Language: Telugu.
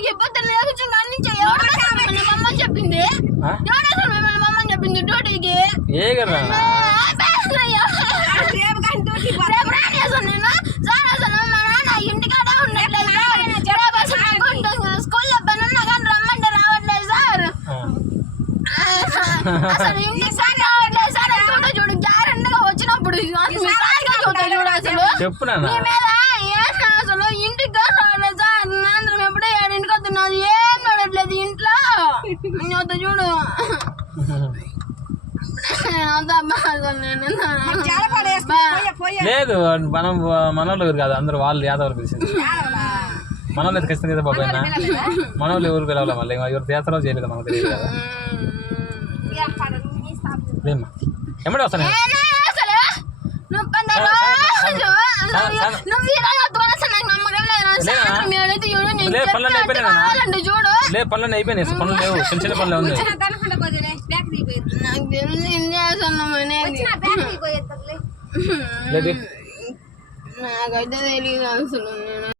డ్యూటీకి పొద్దున్న కూర్చొని అన్నించి ఎవరు మమ్మల్ని చెప్పింది మమ్మల్ని చెప్పింది డ్యూటీకి ఇంటికాడ ఉండట్లేదు స్కూల్లో పని ఉన్నా కానీ రమ్మంటే రావట్లేదు సార్ అసలు ఇంటికి సార్ రావట్లేదు సార్ చూడు గ్యారెంటీగా వచ్చినప్పుడు చూడు అసలు అసలు ఇంటికి రావట్లేదు సార్ సాయంత్రం ఎప్పుడో 7 వస్తున్నది ఏం చూడట్లేదు ఇంట్లో చూడు లేదు మనం మనోళ్ళు కాదు అందరూ వాళ్ళు యాదవ్ పిలిచింది మనోళ్ళు అయితే ఖచ్చితంగా బాబు అయినా మనోళ్ళు ఎవరు పిలవాలి మళ్ళీ ఎవరు చేస్తారో చేయలేదు మనకు తెలియదు కదా ఎమ్మడే వస్తాను పనులు అయిపోయినాయి పనులు లేవు చిన్న చిన్న పనులు ఉన్నాయి నాకైతే తెలియదు అసలు